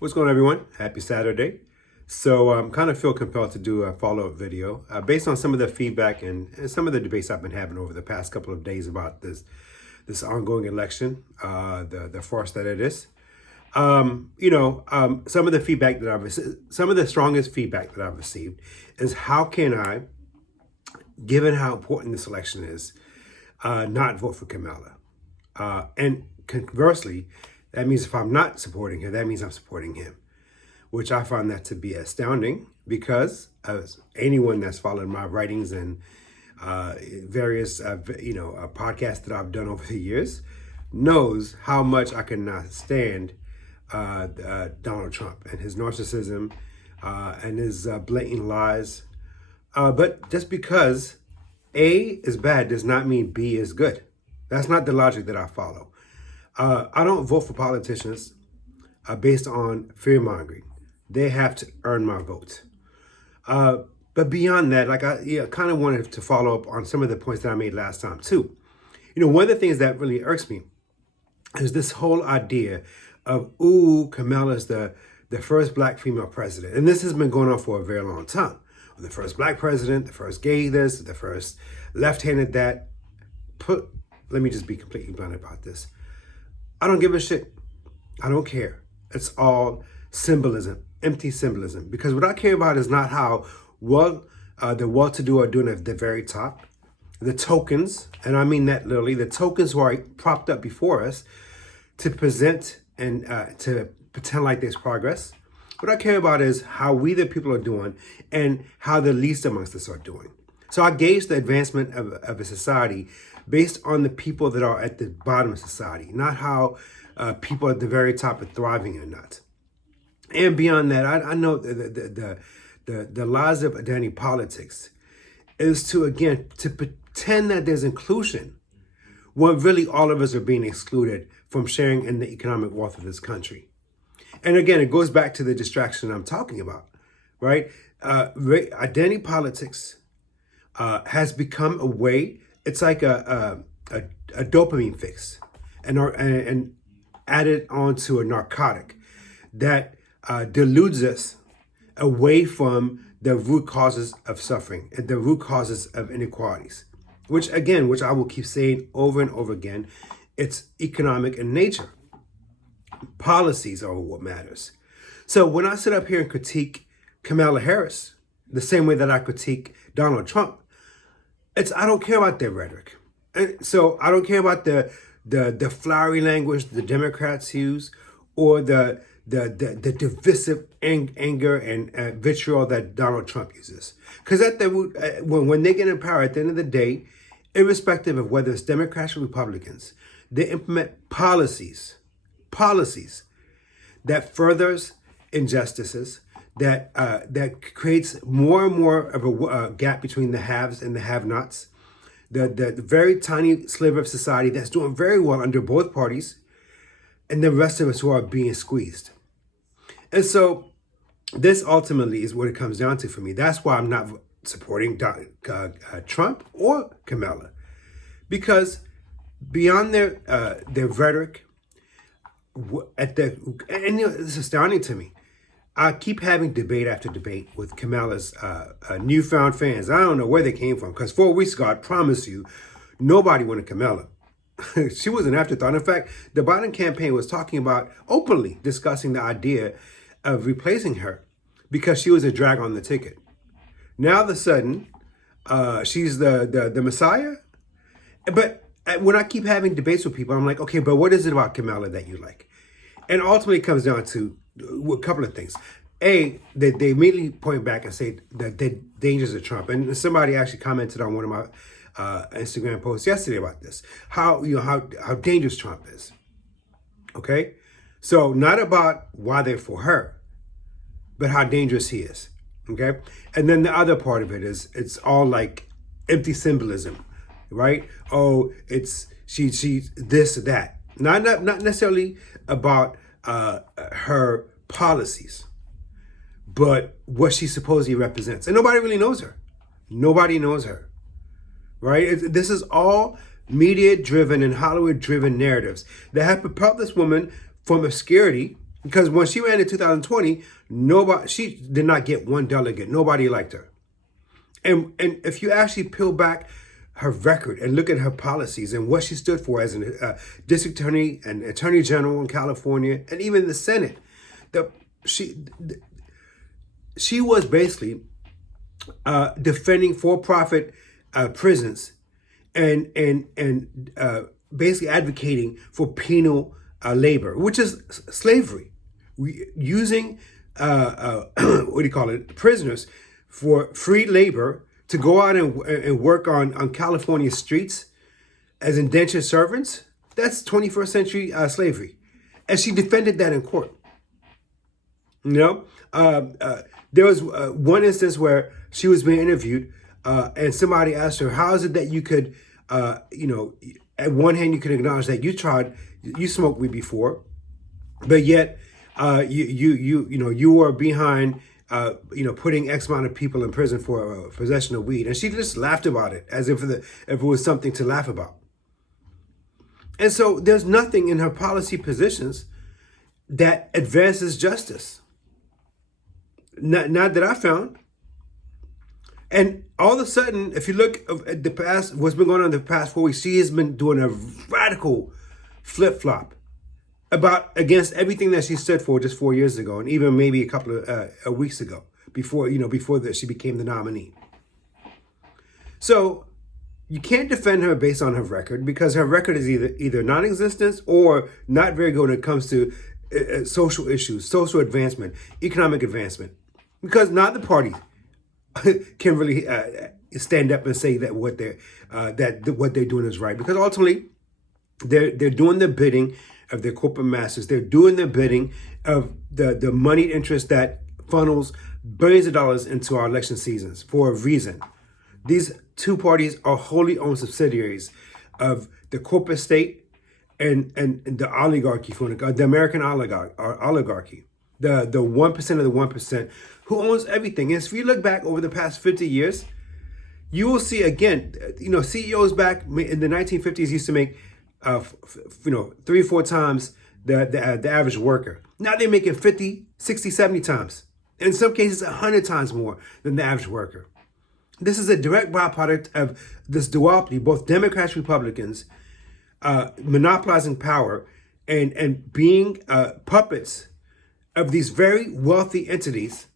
What's going on, everyone? Happy Saturday. So I'm kind of feel compelled to do a follow-up video based on some of the feedback and some of the debates I've been having over the past couple of days about this ongoing election, the farce that it is. Some of the feedback that I've received, some of the strongest feedback that I've received is how can I, given how important this election is, not vote for Kamala? And conversely, that means if I'm not supporting her, that means I'm supporting him, which I find that to be astounding because as anyone that's followed my writings and various, podcasts that I've done over the years knows how much I cannot stand Donald Trump and his narcissism and his blatant lies. But just because A is bad does not mean B is good. That's not the logic that I follow. I don't vote for politicians based on fear-mongering. They have to earn my vote. But beyond that, I kind of wanted to follow up on some of the points that I made last time too. One of the things that really irks me is this whole idea of, Kamala's the first black female president. And this has been going on for a very long time. The first black president, the first gay this, the first left-handed that. Let me just be completely blunt about this. I don't give a shit. I don't care. It's all symbolism, empty symbolism. Because what I care about is not how well the well-to-do are doing at the very top. The tokens, and I mean that literally, the tokens who are propped up before us to present and to pretend like there's progress. What I care about is how we the people are doing and how the least amongst us are doing. So I gauge the advancement of a society based on the people that are at the bottom of society, not how people at the very top are thriving or not. And beyond that, I know the lies of identity politics is to pretend that there's inclusion when really all of us are being excluded from sharing in the economic wealth of this country. And again, it goes back to the distraction I'm talking about, right? Identity politics has become a way. It's like a dopamine fix, and added onto a narcotic that deludes us away from the root causes of suffering and the root causes of inequalities. Which I will keep saying over and over again, it's economic in nature. Policies are what matters. So when I sit up here and critique Kamala Harris, the same way that I critique Donald Trump, I don't care about their rhetoric. And so I don't care about the flowery language the Democrats use or the divisive anger and vitriol that Donald Trump uses. Because at the root, when they get in power, at the end of the day, irrespective of whether it's Democrats or Republicans, they implement policies that furthers injustices, that creates more and more of a gap between the haves and the have-nots, the very tiny sliver of society that's doing very well under both parties, and the rest of us who are being squeezed. And so this ultimately is what it comes down to for me. That's why I'm not supporting Trump or Kamala, because beyond their rhetoric, it's astounding to me. I keep having debate after debate with Kamala's newfound fans. I don't know where they came from, because 4 weeks ago, I promise you, nobody wanted Kamala. She was an afterthought. In fact, the Biden campaign was talking about, openly discussing the idea of replacing her because she was a drag on the ticket. Now, all of a sudden, she's the Messiah. But when I keep having debates with people, I'm like, okay, but what is it about Kamala that you like? And ultimately, it comes down to a couple of things. A, they immediately point back and say that the dangers of Trump. And somebody actually commented on one of my Instagram posts yesterday about this. How dangerous Trump is. Okay? So not about why they're for her, but how dangerous he is. Okay? And then the other part of it is it's all like empty symbolism, right? Oh, it's she this, that. Not necessarily about her policies, but what she supposedly represents. And nobody really knows her. Nobody knows her, right? This is all media-driven and Hollywood-driven narratives that have propelled this woman from obscurity Because when she ran in 2020, she did not get one delegate. Nobody liked her. And if you actually peel back her record and look at her policies and what she stood for as a district attorney and attorney general in California and even the Senate, she was basically defending for-profit prisons and basically advocating for penal labor, which is slavery, using what do you call it, prisoners for free labor to go out and work on California streets as indentured servants. That's 21st century slavery. And she defended that in court. You know, there was one instance where she was being interviewed and somebody asked her, how is it that you could, you know, at one hand, you can acknowledge that you smoked weed before, but yet you were behind, putting X amount of people in prison for possession of weed. And she just laughed about it as if it was something to laugh about. And so there's nothing in her policy positions that advances justice. Not that I found. And all of a sudden, if you look at the past, what's been going on in the past 4 weeks, she has been doing a radical flip-flop against everything that she stood for just 4 years ago, and even maybe a couple of weeks ago, before she became the nominee. So you can't defend her based on her record, because her record is either non-existent or not very good when it comes to social issues, social advancement, economic advancement, because not the party can really stand up and say that what they're doing is right, because ultimately they're doing the bidding of their corporate masters. They're doing the bidding of the moneyed interest that funnels billions of dollars into our election seasons for a reason. These two parties are wholly owned subsidiaries of the corporate state and the oligarchy, the American oligarchy, the 1% of the 1% who owns everything. And if you look back over the past 50 years, you will see again, CEOs back in the 1950s used to make 3 or 4 times the average worker. Now they're making 50, 60, 70 times. In some cases, 100 times more than the average worker. This is a direct byproduct of this duopoly, both Democrats, Republicans, monopolizing power and being puppets of these very wealthy entities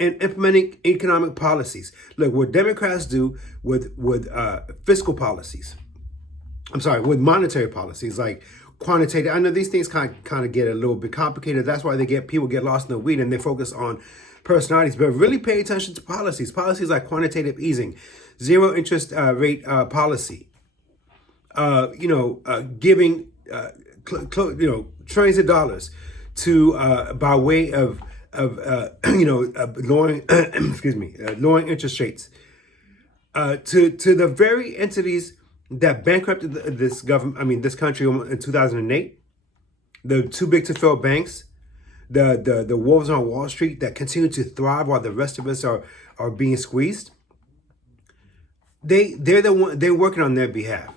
and implementing economic policies. Look, what Democrats do with fiscal policies, with monetary policies like quantitative. I know these things kind of get a little bit complicated. That's why people get lost in the weed and they focus on personalities, but really pay attention to policies like quantitative easing, zero interest rate policy, giving trillions of dollars to by way of lowering lowering interest rates to the very entities that bankrupted this country in 2008, the too big to fail banks, the wolves on Wall Street that continue to thrive while the rest of us are being squeezed. They're working on their behalf.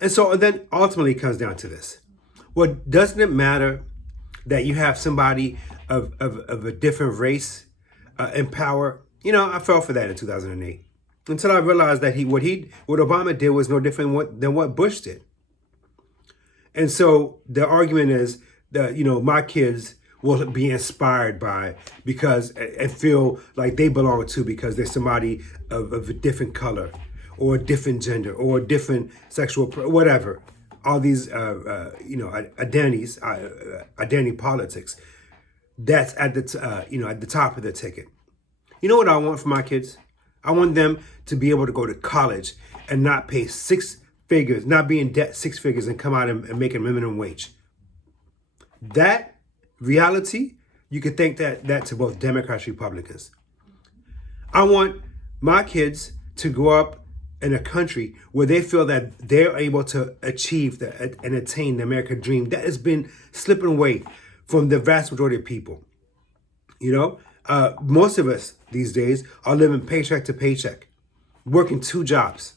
And so then ultimately it comes down to this. Well, doesn't it matter that you have somebody of a different race in power? I fell for that in 2008. Until I realized that what Obama did was no different than what Bush did. And so the argument is that, my kids will be inspired by and feel like they belong to because they're somebody of a different color or a different gender or a different sexual, whatever. All these, identity politics. That's at the top of the ticket. You know what I want for my kids? I want them to be able to go to college and not pay 6 figures, not be in debt 6 figures and come out and make a minimum wage. That reality, you could think that to both Democrats and Republicans. I want my kids to grow up in a country where they feel that they're able to achieve and attain the American dream that has been slipping away from the vast majority of people. Most of us these days are living paycheck to paycheck, working 2 jobs.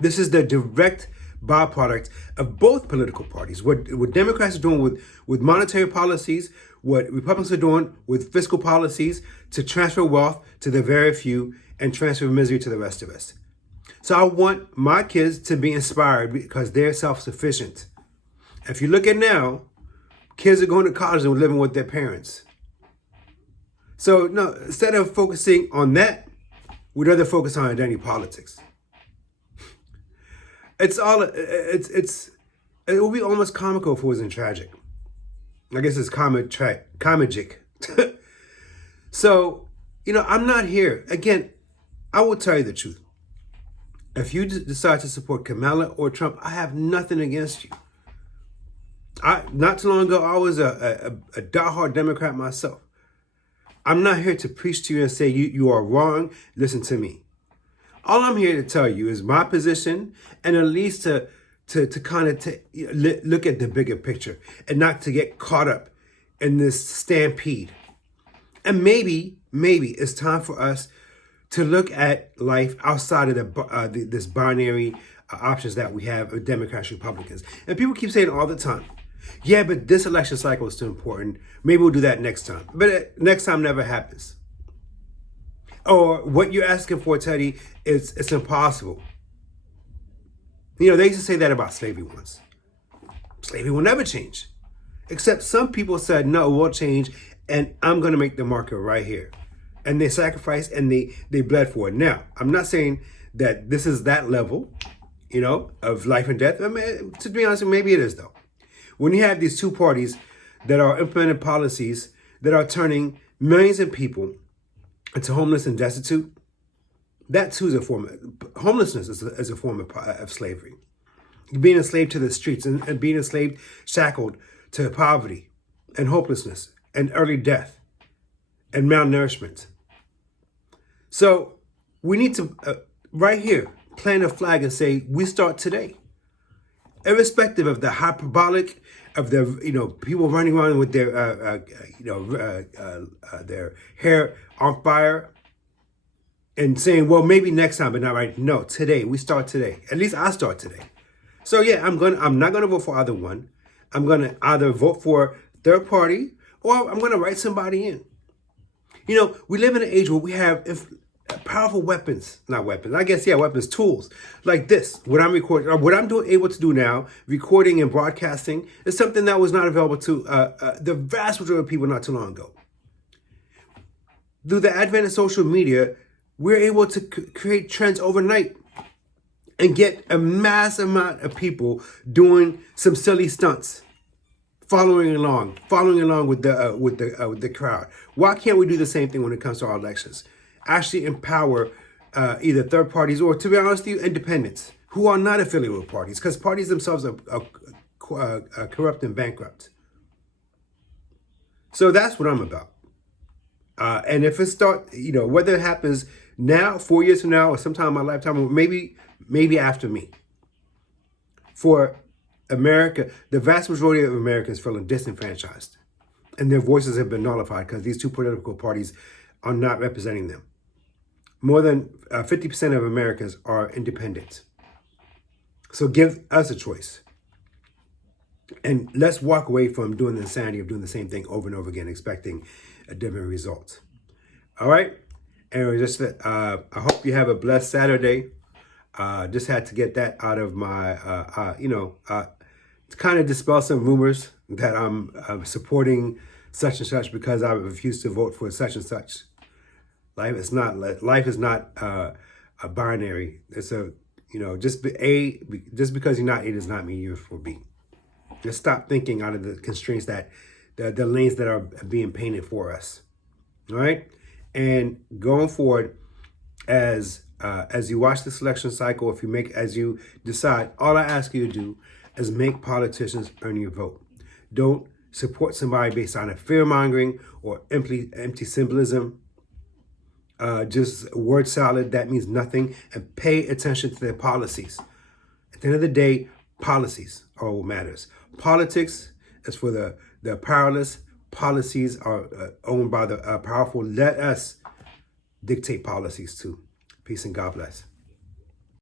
This is the direct byproduct of both political parties. What Democrats are doing with monetary policies, what Republicans are doing with fiscal policies to transfer wealth to the very few and transfer misery to the rest of us. So I want my kids to be inspired because they're self-sufficient. If you look at now, kids are going to college and living with their parents. So no, instead of focusing on that, we'd rather focus on identity politics. It would be almost comical if it wasn't tragic. I guess it's comic-jic. So, I'm not here. Again, I will tell you the truth. If you decide to support Kamala or Trump, I have nothing against you. Not too long ago, I was a diehard Democrat myself. I'm not here to preach to you and say you are wrong. Listen to me. All I'm here to tell you is my position, and at least to kind of look at the bigger picture and not to get caught up in this stampede. And maybe it's time for us to look at life outside of this binary options that we have of Democrats, Republicans. And people keep saying all the time, yeah, but this election cycle is too important. Maybe we'll do that next time. But next time never happens. Or what you're asking for, Teddy, it's impossible. They used to say that about slavery once. Slavery will never change. Except some people said, no, it will change, and I'm going to make the market right here. And they sacrificed and they bled for it. Now, I'm not saying that this is that level, of life and death. I mean, to be honest, maybe it is, though. When you have these two parties that are implementing policies that are turning millions of people into homeless and destitute, that too is a form of homelessness, is a form of slavery. Being enslaved to the streets and being enslaved, shackled to poverty and hopelessness and early death and malnourishment. So we need to, right here, plant a flag and say, we start today. Irrespective of the hyperbolic, of the, people running around with their, their hair on fire and saying, well, maybe next time, but not right. No, today, we start today. At least I start today. So yeah, I'm not gonna vote for either one. I'm gonna either vote for third party or I'm gonna write somebody in. We live in an age where we have powerful weapons, weapons, tools like this. What I'm recording, or what I'm able to do now, recording and broadcasting, is something that was not available to the vast majority of people not too long ago. Through the advent of social media, we're able to create trends overnight and get a mass amount of people doing some silly stunts, following along with the crowd. Why can't we do the same thing when it comes to our elections? Actually empower either third parties or, to be honest with you, independents who are not affiliated with parties, because parties themselves are corrupt and bankrupt. So that's what I'm about. And if it whether it happens now, 4 years from now, or sometime in my lifetime, or maybe after me, for America, the vast majority of Americans feeling disenfranchised, and their voices have been nullified because these two political parties are not representing them. More than 50% of Americans are independent. So give us a choice. And let's walk away from doing the insanity of doing the same thing over and over again, expecting a different result. All right? Anyway, I hope you have a blessed Saturday. Just had to get that out of my, to kind of dispel some rumors that I'm supporting such and such because I refuse to vote for such and such. Life is not a binary. It's just because you're not A does not mean you're for B. Just stop thinking out of the constraints that the lanes that are being painted for us. All right, and going forward, as you watch the selection cycle, as you decide, all I ask you to do is make politicians earn your vote. Don't support somebody based on a fear-mongering or empty symbolism. Just word salad that means nothing, and pay attention to their policies. At the end of the day, policies are what matters. Politics is for the powerless. Policies are owned by the powerful. Let us dictate policies too. Peace and God bless.